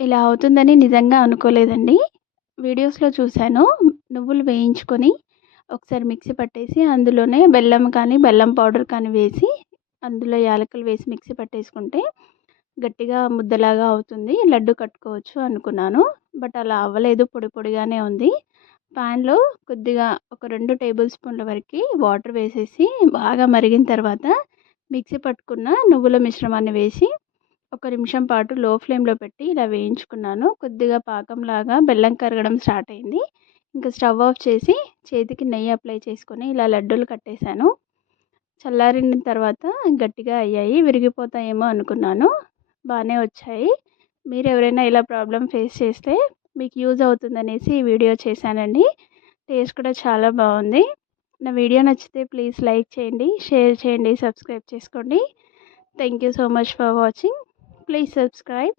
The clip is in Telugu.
ఇలా అవుతుందని నిజంగా అనుకోలేదండి. వీడియోస్‌లో చూసాను. నువ్వులు వేయించుకొని ఒకసారి మిక్సీ పట్టేసి అందులోనే బెల్లం కానీ, బెల్లం పౌడర్ కానీ వేసి అందులో యాలకులు వేసి మిక్సీ పట్టేసుకుంటే గట్టిగా ముద్దలాగా అవుతుంది. లడ్డు కట్టుకోవచ్చు అనుకున్నాను. బట్ అలా అవ్వలేదు. పొడి పొడిగానే ఉంది. పాన్‌లో కొద్దిగా ఒక 2 టేబుల్ స్పూన్ల వరకి వాటర్ వేసేసి బాగా మరిగిన తర్వాత మిక్సీ పట్టుకున్న నువ్వుల మిశ్రమాన్ని వేసి ఒక నిమిషం పాటు లో ఫ్లేమ్‌లో పెట్టి ఇలా వేయించుకున్నాను. కొద్దిగా పాకంలాగా బెల్లం కరగడం స్టార్ట్ అయింది. ఇంకా స్టవ్ ఆఫ్ చేసి చేతికి నెయ్యి అప్లై చేసుకొని ఇలా లడ్డూలు కట్టేసాను. చల్లారిన తర్వాత గట్టిగా అయ్యాయి. విరిగిపోతాయేమో అనుకున్నాను. బానే వచ్చాయి. మీరెవరైనా ఇలా ప్రాబ్లమ్ ఫేస్ చేస్తే మీకు యూజ్ అవుతుందనేసి ఈ వీడియో చేశానండి. టేస్ట్ కూడా చాలా బాగుంది. నా వీడియో నచ్చితే ప్లీజ్ లైక్ చేయండి, షేర్ చేయండి, సబ్స్క్రైబ్ చేసుకోండి. Thank you so much for watching. Please subscribe.